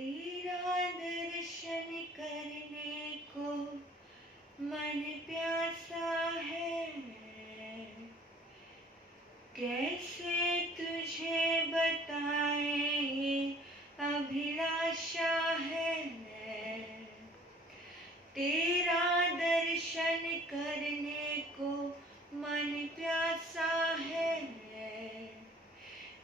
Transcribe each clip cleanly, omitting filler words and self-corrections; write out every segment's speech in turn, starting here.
तेरा दर्शन करने को मन प्यासा है, कैसे तुझे बताए ये अभिलाषा है। तेरा दर्शन करने को मन प्यासा है,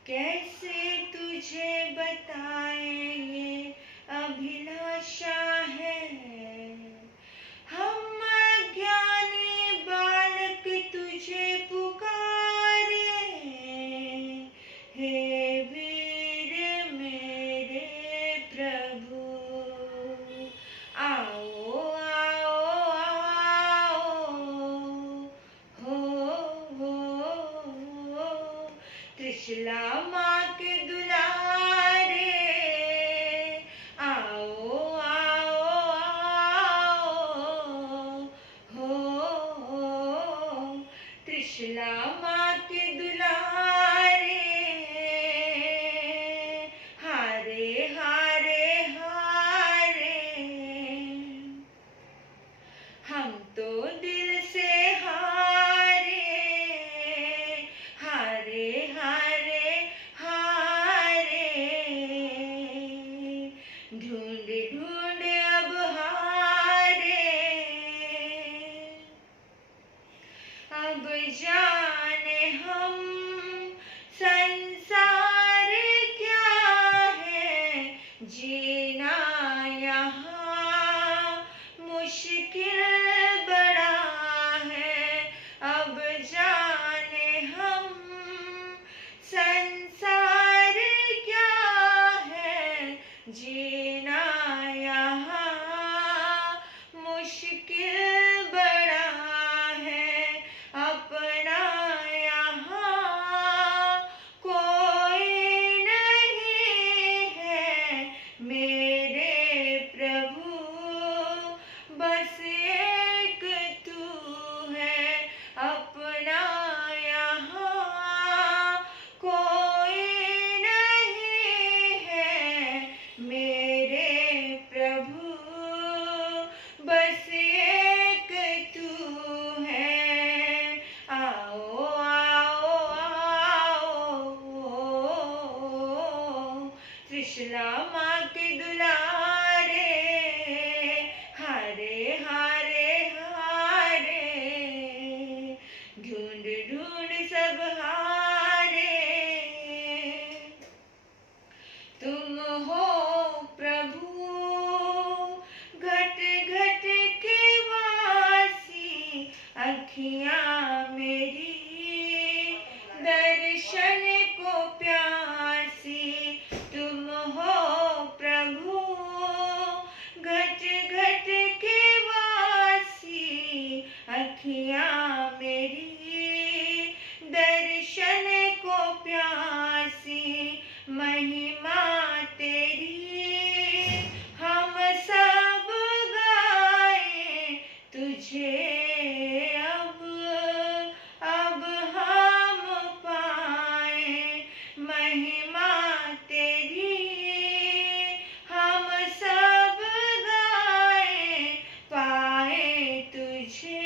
कैसे तुझे बताए ये अभिलाषा है। हम अज्ञानी बालक तुझे पुकारे, हे वीर मेरे प्रभु। आओ आओ आओ, हो त्रिशला माँ के दुलारे। आओ आओ आओ, हो त्रिशला माँ के दुलारे। हारे हारे हारे, हम तो दिल से हारे। हारे हारे हारे, ढूंढ ढूंढ अब हारे। अब जाने हम संसार क्या है, जीना यहाँ मुश्किल बड़ा है। अब जाने हम संसार क्या है, जीना यहाँ मुश्किल बड़ा है। अपना यहाँ कोई नहीं है मेरे प्रभु, बस एक तू है। अपना यहाँ कोई नहीं है मेरे प्रभु, बस एक तू है। आओ आओ आओ, त्रिशला माँ के दुलारे। हारे हारे हारे, ढूंढ ढूंढ सब हारे। तुम हो प्रभु घट घट के वासी, अखियाँ मेरी दर्शन को प्यासी। तुम हो प्रभु घट घट के वासी, अखियाँ मेरी दर्शन को प्यासी। महिमा तेरी हम सब गाए तुझे, अब हम पाए। महिमा तेरी हम सब गाए, पाए तुझे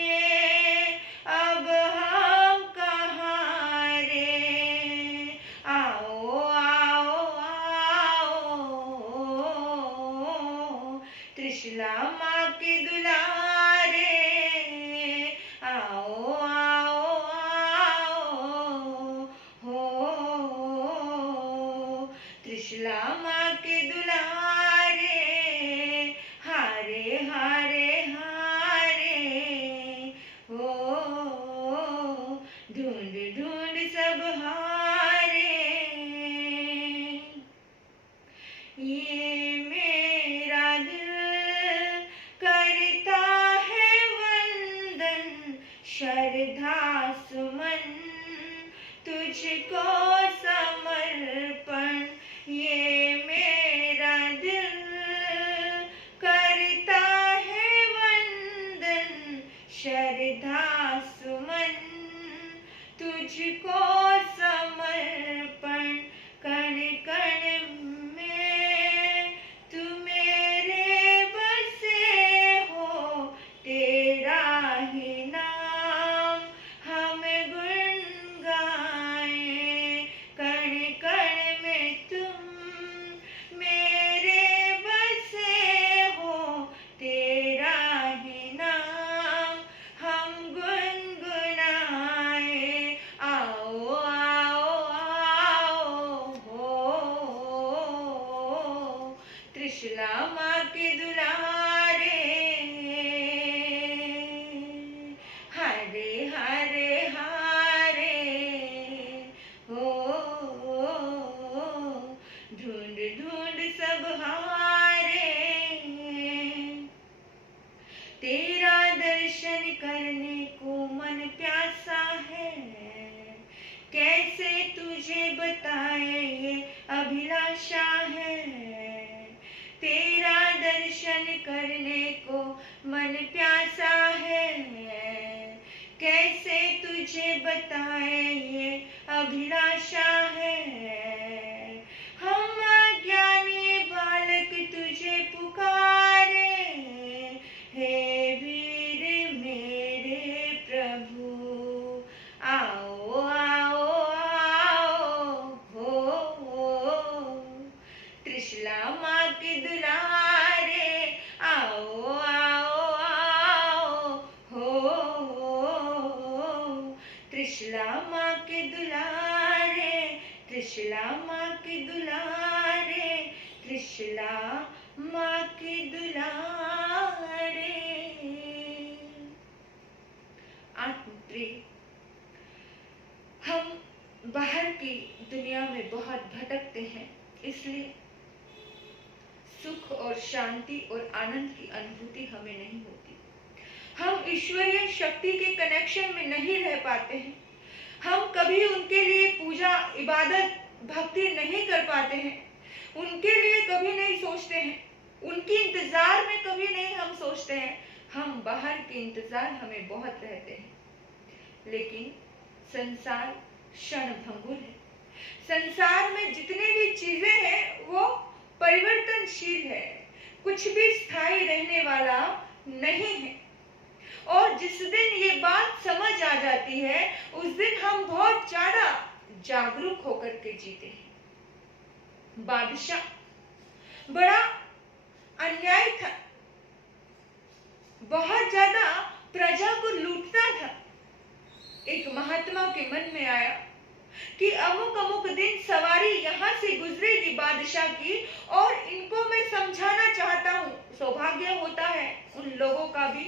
अब हम कहाँ रे। आओ आओ आओ, त्रिशला माँ के दुलारे। आओ आओ आओ, हो त्रिशला माँ के दुलारे। हारे हारे हारे, हो ढूंढ ढूंढ सब हारे। ये मेरा दिल करता है वंदन, श्रद्धा सुमन तुझको समर्पण। ये मेरा त्रिशला माँ के दुलारे, हरे हरे हारे हो, ढूंढ ढूंढ सब हारे। तेरा दर्शन करने को मन प्यासा है, कैसे तुझे बताए ये अभिलाषा है। तेरा दर्शन करने को मन प्यासा है, कैसे तुझे बताए ये अभिलाषा है। हम अज्ञानी बालक तुझे पुकारे, हे वीर मेरे प्रभु, आओ आओ आओ हो, त्रिशला माँ के दुलारे, आओ आओ आओ हो, त्रिशला माँ के दुलारे, त्रिशला माँ के दुलारे, त्रिशला माँ के दुलारे। आत्मप्रिय, हम बाहर की दुनिया में बहुत भटकते हैं, इसलिए सुख और शांति और आनंद की अनुभूति हमें नहीं होती। हम ईश्वरीय शक्ति के कनेक्शन में नहीं रह पाते हैं। हम कभी उनके लिए पूजा, इबादत, भक्ति नहीं कर पाते हैं। उनके लिए कभी नहीं सोचते हैं। उनकी इंतजार में कभी नहीं हम सोचते हैं। हम बाहर के इंतजार हमें बहुत रहते हैं। लेकिन संसार क्षणभंगुर है। संसार में जितनी भी चीजें हैं वो परिवर्तनशील है, कुछ भी स्थायी रहने वाला नहीं है। और जिस दिन ये बात समझ आ जाती है, उस दिन हम बहुत ज्यादा जागरूक होकर के जीते हैं। बादशाह बड़ा अन्याय था, बहुत ज्यादा प्रजा को लूटता था। एक महात्मा के मन में आया कि अमुक अमुक दिन सवारी यहाँ से गुजरेगी बादशाह की, और इनको मैं समझाना चाहता हूँ। सौभाग्य होता है उन लोगों का भी,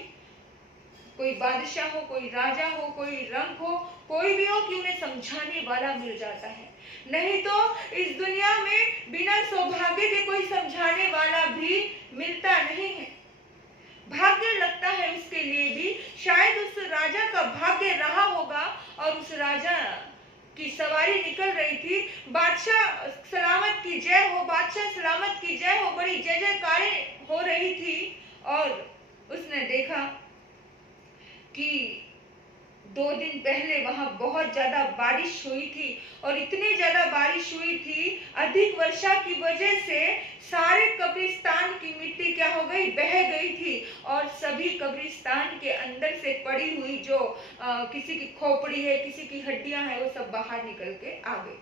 कोई बादशाह हो, कोई राजा हो, कोई रंग हो, कोई भी हो, कि उन्हें समझाने वाला मिल जाता है। नहीं तो इस दुनिया में बिना सौभाग्य के कोई समझाने वाला भी मिलता नहीं है। भाग्य लगता है उसके लिए भी, शायद उस राजा का भाग्य रहा होगा और उस राजा की सवारी निकल रही थी। बादशाह सलामत की जय हो, बादशाह सलामत की जय हो, बड़ी जय जयकारें हो रही थी। और उसने देखा कि 2 दिन पहले वहां बहुत ज्यादा बारिश हुई थी, और इतनी ज्यादा बारिश हुई थी, अधिक वर्षा की वजह से सारे कब्रिस्तान की मिट्टी क्या हो गई, बह गई थी। और सभी कब्रिस्तान के अंदर से पड़ी हुई जो किसी की खोपड़ी है, किसी की हड्डियां हैं, वो सब बाहर निकल के आ गई।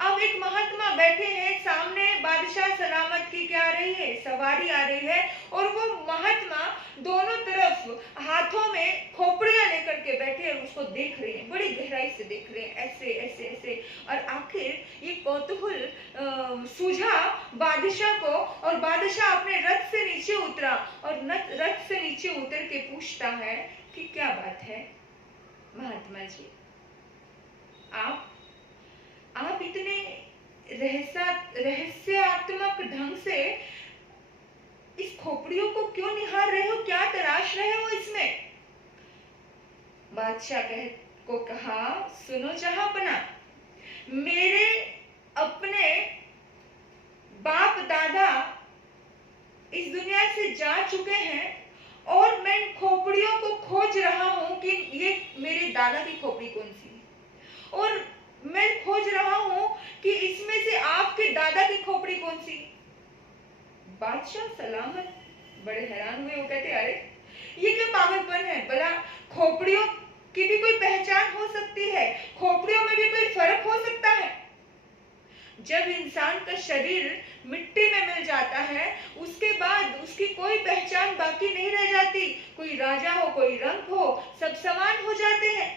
अब एक महात्मा बैठे हैं सामने, बादशाह सलामत की क्या आ रही है, सवारी आ रही है, और वो महात्मा दोनों तरफ हाथों में खोपड़ियां लेकर के बैठे हैं, उसको देख रहे हैं, बड़ी गहराई से देख रहे हैं, ऐसे ऐसे ऐसे। और आखिर ये कौतूहल सूझा बादशाह को, और बादशाह अपने रथ से नीचे उतरा, और रथ से नीचे उतर के पूछता है कि क्या बात है महात्मा जी, आप इतने रहस्यात्मक ढंग से इस खोपड़ियों को क्यों निहार रहे हो, क्या तलाश रहे हो इसमें? बादशाह को कहा, सुनो जहांपना, मेरे अपने बाप दादा इस दुनिया से जा चुके हैं, और मैं इन खोपड़ियों को खोज रहा हूं कि ये मेरे दादा की खोपड़ी कौन सी है, और मैं खोज रहा हूं कि इसमें से आपके दादा की खोपड़ी कौन सी। बादशाह सलामत बड़े हैरान हुए। वो कहते, अरे ये क्या पागलपन है, भला खोपड़ियों की भी कोई पहचान हो सकती है, खोपड़ियों में भी कोई फर्क हो सकता है। जब इंसान का शरीर मिट्टी में मिल जाता है, उसके बाद उसकी कोई पहचान बाकी नहीं रह जाती। कोई राजा हो, कोई रंग हो, सब समान हो जाते हैं।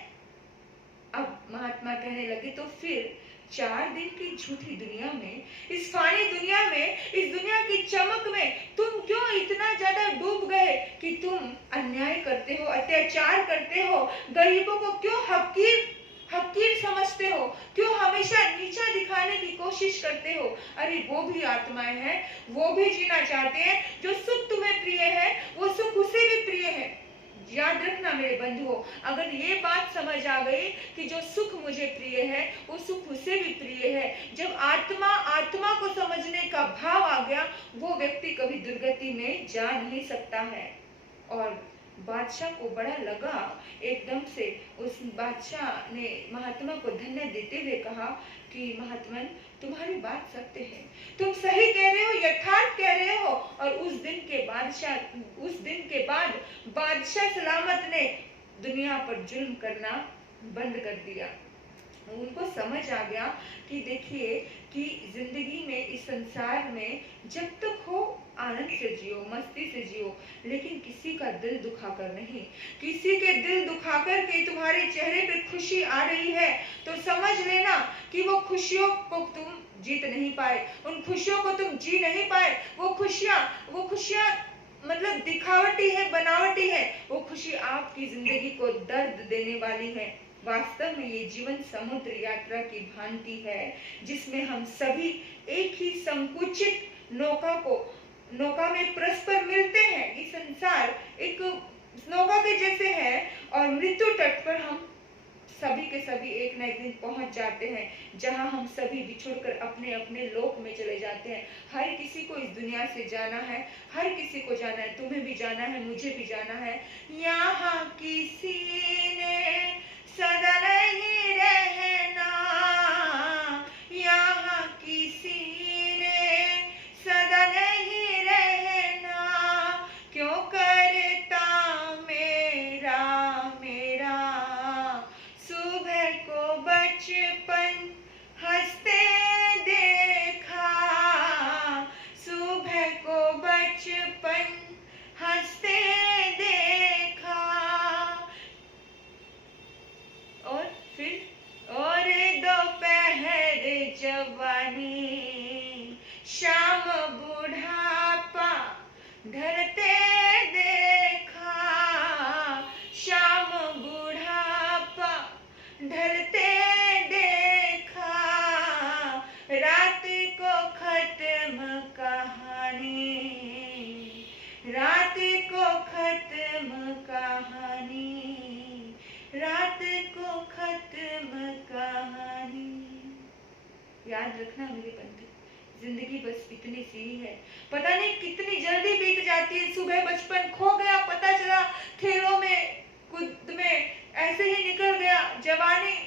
अब महात्मा कहने लगे, तो फिर 4 दिन की झूठी दुनिया में, इस फानी दुनिया में, इस दुनिया की चमक में तुम क्यों इतना ज्यादा डूब गए कि तुम अन्याय करते हो, अत्याचार करते हो, गरीबों को क्यों हकीर हकीर समझते हो, क्यों हमेशा नीचा दिखाने की कोशिश करते हो। अरे वो भी आत्माएं हैं, वो भी जीना चाहते हैं। जो सुख तुम्हें प्रिय है वो सुख उसे भी प्रिय है। याद रखना मेरे बंधुओं, अगर ये बात समझ आ गई कि जो सुख मुझे प्रिय है वो सुख उसे भी प्रिय है, जब आत्मा आत्मा को समझने का भाव आ गया, वो व्यक्ति कभी दुर्गति में जा नहीं सकता है। और बादशाह को बड़ा लगा, एकदम से उस बादशाह ने महात्मा को धन्य देते हुए कहा कि महात्मन, तुम्हारी बात सत्य है, तुम सही कह रहे हो, यथार्थ कह रहे हो। और उस दिन के बाद बादशाह सलामत ने दुनिया पर जुल्म करना बंद कर दिया। उनको समझ आ गया कि देखिए कि जिंदगी में, इस संसार में जब तक हो आनंद से जियो, मस्ती से जियो, लेकिन किसी का दिल दुखाकर नहीं। किसी के दिल दुखाकर के तुम्हारे चेहरे पे खुशी आ रही है तो समझ लेना कि वो खुशियों को तुम जीत नहीं पाए, उन खुशियों को तुम जी नहीं पाए। वो खुशियां मतलब दिखावटी है, बनावटी है। वो खुशी आपकी जिंदगी को दर्द देने वाली है। वास्तव में ये जीवन समुद्र यात्रा की भांति है, जिसमें हम सभी एक ही संकुचित नौका में परस्पर मिलते हैं। ये संसार एक नौका के जैसे है और मृत्यु तट पर हम सभी के सभी एक न एक दिन पहुंच जाते हैं, जहां हम सभी बिछुड़कर अपने अपने लोक में चले जाते हैं। हर किसी को इस दुनिया से जाना है, हर किसी को जाना है, तुम्हें भी जाना है, मुझे भी जाना है। यहाँ किसी ने सदा नहीं रहना, यहाँ किसी ने सदा नहीं रहना, क्यों करता मेरा मेरा सुबह को बचपन हंसते देखा, सुबह को बचपन हंसते देखा। और फिर और दोपहर जवानी, शाम बुढ़ापा ढलते देखा, शाम बुढ़ापा ढलते देखा, रात को खत्म कहानी, रात को खत्म कहानी, रात को खत्म कहानी। याद रखना मेरे बंधु, जिंदगी बस इतनी सी ही है। पता नहीं कितनी जल्दी बीत जाती है। सुबह बचपन खो गया, पता चला खेलों में कूद में ऐसे ही निकल गया, जवानी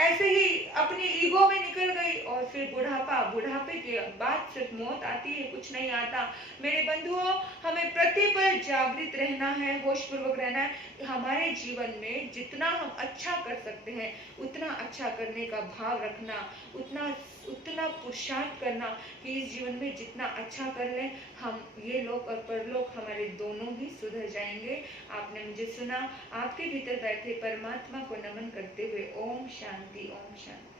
ऐसे ही अपनी ईगो में निकल गई, और फिर बुढ़ापे के बाद सिर्फ मौत आती है, कुछ नहीं आता। मेरे बंधुओं, हमें प्रतिपल जागृत रहना है, होशपूर्वक रहना है। हमारे जीवन में जितना हम अच्छा कर सकते हैं उतना अच्छा करने का भाव रखना, उतना पुरुषार्थ करना कि इस जीवन में जितना अच्छा कर लें, हम ये लोक और परलोक हमारे दोनों ही सुधर जाएंगे। आपने मुझे सुना, आपके भीतर बैठे परमात्मा को नमन करते हुए ओम शांति, ओम शांति।